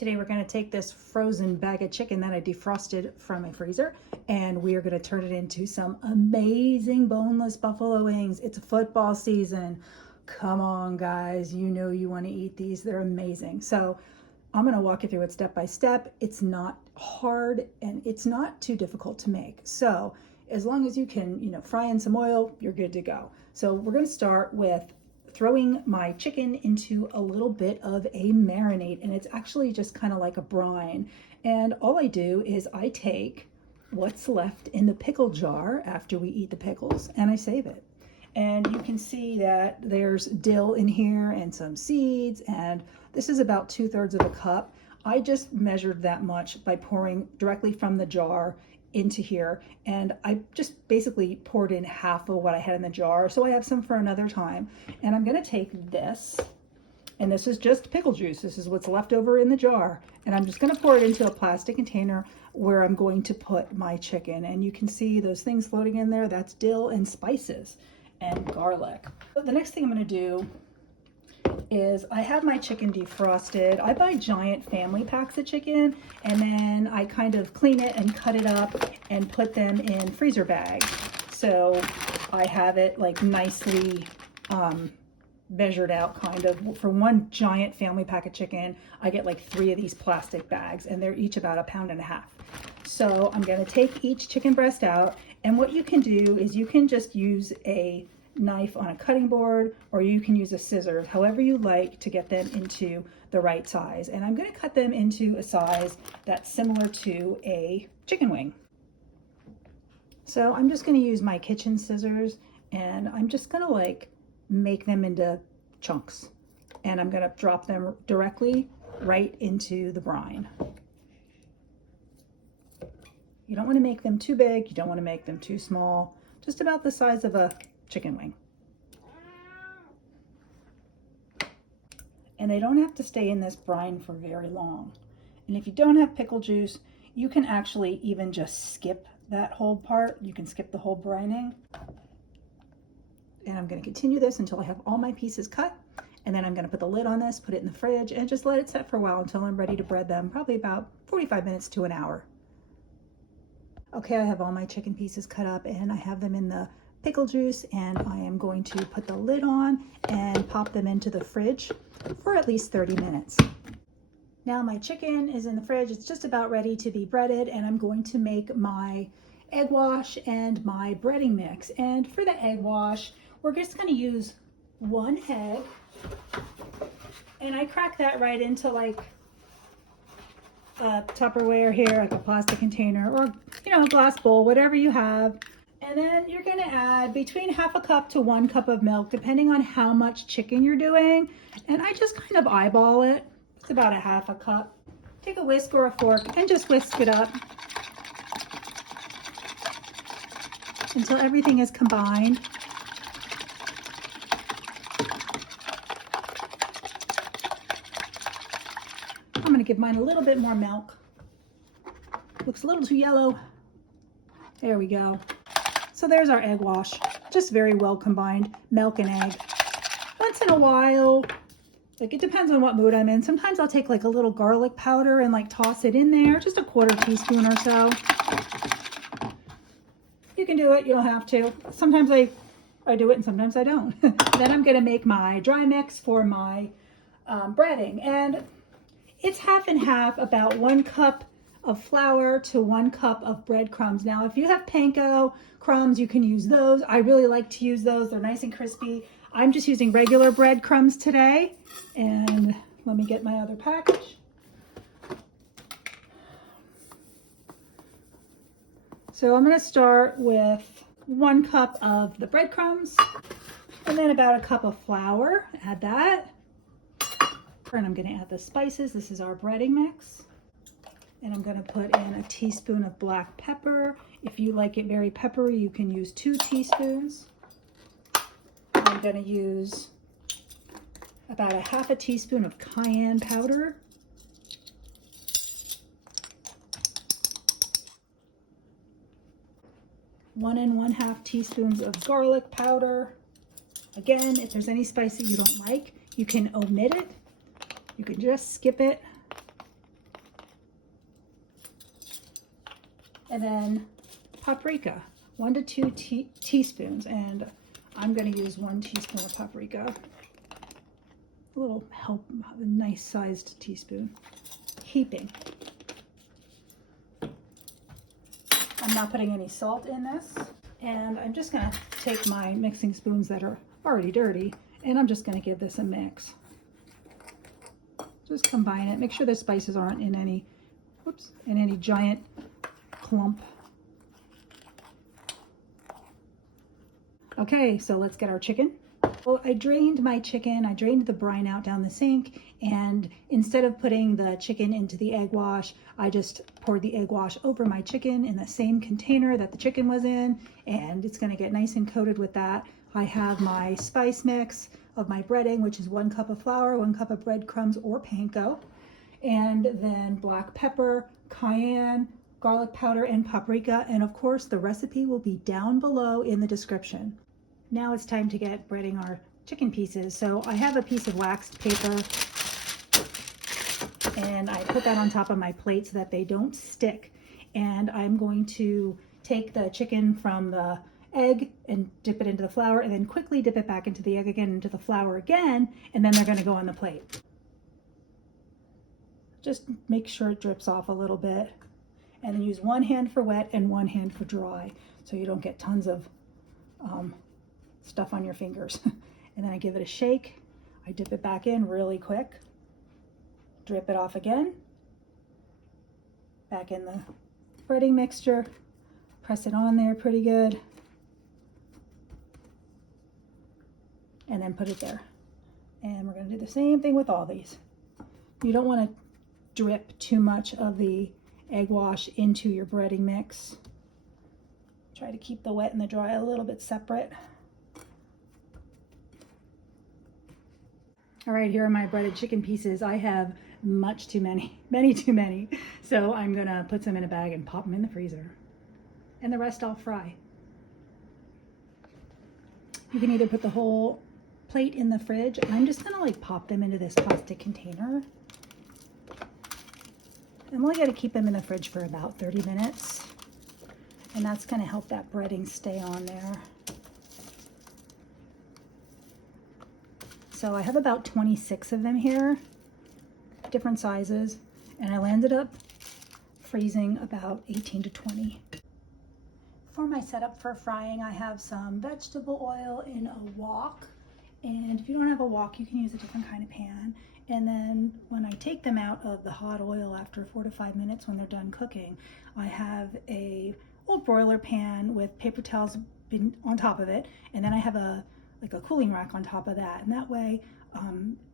Today we're going to take this frozen bag of chicken that I defrosted from my freezer, and we are going to turn it into some amazing boneless buffalo wings. It's football season. Come on, guys. You know you want to eat these. They're amazing. So I'm going to walk you through it step by step. It's not hard and it's not too difficult to make. So as long as you can, fry in some oil, you're good to go. So we're going to start with throwing my chicken into a little bit of a marinade, and it's actually just kind of like a brine. And all I do is I take what's left in the pickle jar after we eat the pickles and I save it. And you can see that there's dill in here and some seeds, and this is about 2/3 of a cup. I just measured that much by pouring directly from the jar into here, and I just basically poured in half of what I had in the jar, so I have some for another time. And I'm going to take this, and this is just pickle juice. This is what's left over in the jar, and I'm just going to pour it into a plastic container where I'm going to put my chicken. And you can see those things floating in there. That's dill and spices and garlic. So the next thing I'm going to do is I have my chicken defrosted. I buy giant family packs of chicken, and then I kind of clean it and cut it up and put them in freezer bags. So I have it like nicely measured out kind of. For one giant family pack of chicken, I get like 3 of these plastic bags, and they're each about 1.5 pounds. So I'm going to take each chicken breast out, and what you can do is you can just use a knife on a cutting board, or you can use a scissors, however you like to get them into the right size. And I'm going to cut them into a size that's similar to a chicken wing. So I'm just going to use my kitchen scissors, and I'm just going to like make them into chunks, and I'm going to drop them directly right into the brine. You don't want to make them too big, you don't want to make them too small, just about the size of a chicken wing. And they don't have to stay in this brine for very long. And if you don't have pickle juice, you can actually even just skip that whole part. You can skip the whole brining. And I'm going to continue this until I have all my pieces cut. And then I'm going to put the lid on this, put it in the fridge, and just let it set for a while until I'm ready to bread them, probably about 45 minutes to an hour. Okay, I have all my chicken pieces cut up, and I have them in the pickle juice, and I am going to put the lid on and pop them into the fridge for at least 30 minutes. Now my chicken is in the fridge. It's just about ready to be breaded, and I'm going to make my egg wash and my breading mix. And for the egg wash, we're just going to use 1 egg, and I crack that right into like a Tupperware here, like a plastic container, or a glass bowl, whatever you have. And then you're going to add between 1/2 cup to 1 cup of milk, depending on how much chicken you're doing. And I just kind of eyeball it. It's about 1/2 cup. Take a whisk or a fork and just whisk it up until everything is combined. I'm going to give mine a little bit more milk. Looks a little too yellow. There we go. So there's our egg wash. Just very well combined, milk and egg. Once in a while, like it depends on what mood I'm in. Sometimes I'll take like a little garlic powder and like toss it in there, just a 1/4 teaspoon or so. You can do it, you don't have to. Sometimes I do it and sometimes I don't. Then I'm gonna make my dry mix for my breading. And it's 1/2 and 1/2, about 1 cup of flour to 1 cup of breadcrumbs. Now, if you have Panko crumbs, you can use those. I really like to use those. They're nice and crispy. I'm just using regular breadcrumbs today. And let me get my other package. So I'm going to start with 1 cup of the breadcrumbs, and then about 1 cup of flour. Add that. And I'm going to add the spices. This is our breading mix. And I'm going to put in a teaspoon of black pepper. If you like it very peppery, you can use 2 teaspoons. I'm going to use about 1/2 teaspoon of cayenne pepper. One and 1/2 teaspoons of garlic powder. Again, if there's any spice that you don't like, you can omit it. You can just skip it. And then paprika, 1 to 2 teaspoons. And I'm going to use 1 teaspoon of paprika. A little help, a nice sized teaspoon. Heaping. I'm not putting any salt in this. And I'm just going to take my mixing spoons that are already dirty, and I'm just going to give this a mix. Just combine it. Make sure the spices aren't in any, giant clump. Okay, so let's get our chicken. Well, I drained my chicken. I drained the brine out down the sink, and instead of putting the chicken into the egg wash, I just poured the egg wash over my chicken in the same container that the chicken was in, and it's going to get nice and coated with that. I have my spice mix of my breading, which is 1 cup of flour, 1 cup of breadcrumbs or panko, and then black pepper, cayenne, garlic powder, and paprika. And of course, the recipe will be down below in the description. Now it's time to get breading our chicken pieces. So I have a piece of waxed paper, and I put that on top of my plate so that they don't stick. And I'm going to take the chicken from the egg and dip it into the flour, and then quickly dip it back into the egg again, into the flour again, and then they're going to go on the plate. Just make sure it drips off a little bit, and then use 1 hand for wet and 1 hand for dry, so you don't get tons of stuff on your fingers. And then I give it a shake. I dip it back in really quick, drip it off again, back in the breading mixture, press it on there pretty good, and then put it there. And we're going to do the same thing with all these. You don't want to drip too much of the egg wash into your breading mix. Try to keep the wet and the dry a little bit separate. All right, here are my breaded chicken pieces. I have much too many, many too many. So I'm gonna put some in a bag and pop them in the freezer. And the rest I'll fry. You can either put the whole plate in the fridge. I'm just gonna like pop them into this plastic container. I'm only gonna keep them in the fridge for about 30 minutes. And that's gonna help that breading stay on there. So I have about 26 of them here, different sizes, and I landed up freezing about 18 to 20. For my setup for frying, I have some vegetable oil in a wok, and if you don't have a wok, you can use a different kind of pan. And then when I take them out of the hot oil after 4 to 5 minutes when they're done cooking, I have a old broiler pan with paper towels on top of it, and then I have a cooling rack on top of that, and that way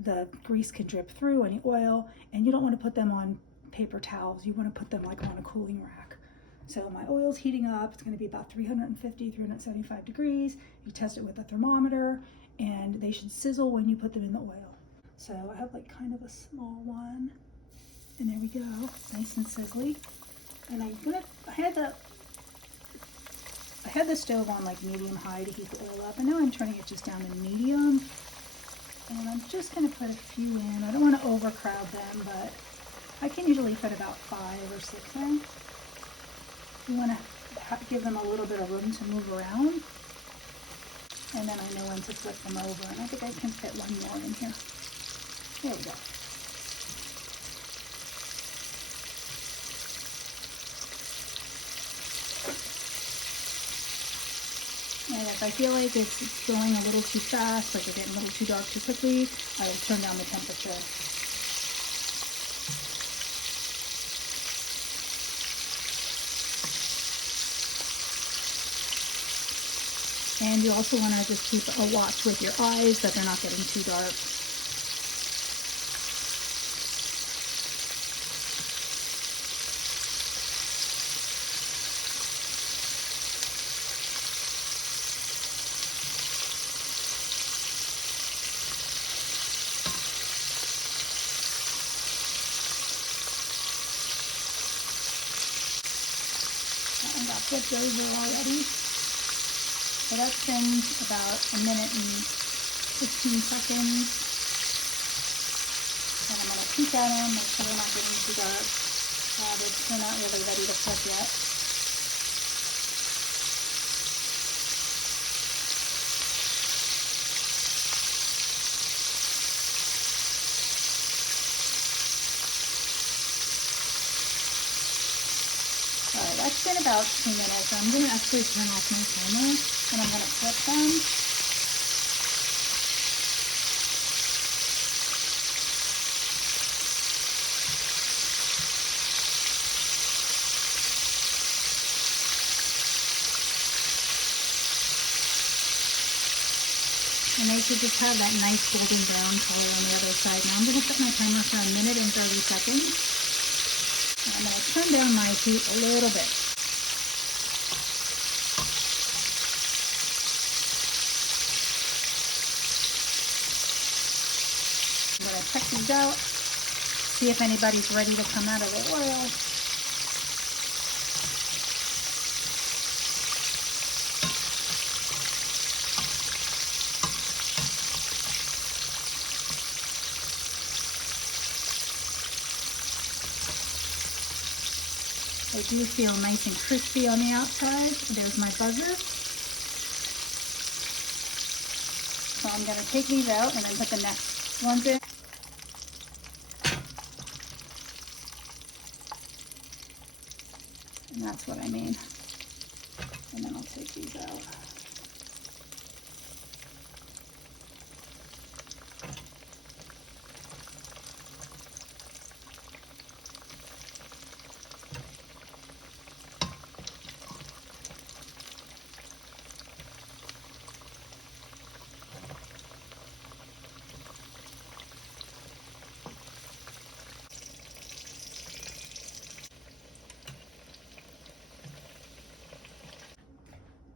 the grease can drip through any oil, and you don't want to put them on paper towels. You want to put them like on a cooling rack. So my oil's heating up. It's going to be about 350, 375 degrees. You test it with a thermometer, and they should sizzle when you put them in the oil. So I have like kind of a small one, and there we go, nice and sizzly. And I had the stove on like medium high to heat the oil up, and now I'm turning it just down to medium. And I'm just going to put a few in. I don't want to overcrowd them, but I can usually fit about 5 or 6 in. You want to give them a little bit of room to move around. And then I know when to flip them over. And I think I can fit 1 more in here. There we go. And if I feel like it's going a little too fast, like it's getting a little too dark too quickly, I will turn down the temperature. And you also want to just keep a watch with your eyes that they're not getting too dark. And got flipped over already. So that's been about 1 minute and 15 seconds. And I'm going to peek at them, make sure they're not getting too dark. They're not really ready to cook yet. that's been about 2 minutes. I'm going to actually turn off my timer and I'm going to flip them. And they should just have that nice golden brown color on the other side. Now I'm going to set my timer for 1 minute and 30 seconds. And I'm going to turn down my heat a little bit. I'm going to check these out, see if anybody's ready to come out of the oil. They do feel nice and crispy on the outside. There's my buzzer. So I'm going to take these out and then put the next ones in. And that's what I mean. And then I'll take these out.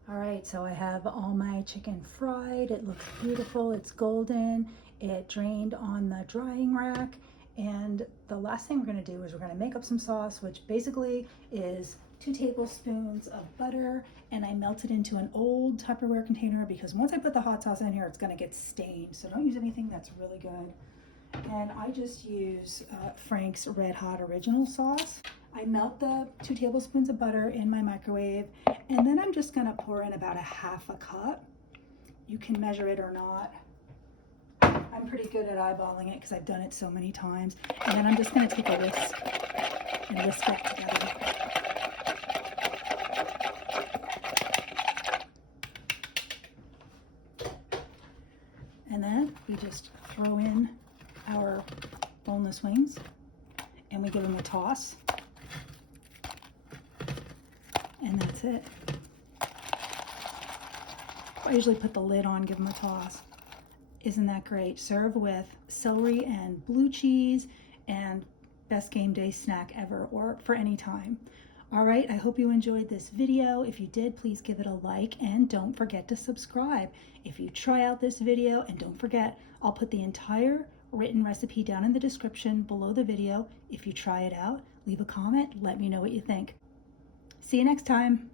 All right, so I have all my chicken fried. It looks beautiful, it's golden. It drained on the drying rack. And the last thing we're gonna do is we're gonna make up some sauce, which basically is 2 tablespoons of butter, and I melted into an old Tupperware container because once I put the hot sauce in here, it's gonna get stained. So don't use anything that's really good. And I just use Frank's Red Hot Original Sauce. I melt the 2 tablespoons of butter in my microwave, and then I'm just gonna pour in about 1/2 cup. You can measure it or not. I'm pretty good at eyeballing it because I've done it so many times. And then I'm just gonna take a whisk and whisk that together. And then we just throw in our boneless wings and we give them a toss. And that's it. I usually put the lid on, give them a toss. Isn't that great? Serve with celery and blue cheese, and best game day snack ever, or for any time. All right, I hope you enjoyed this video. If you did, please give it a like and don't forget to subscribe. If you try out this video, and don't forget, I'll put the entire written recipe down in the description below the video. If you try it out, leave a comment, let me know what you think. See you next time.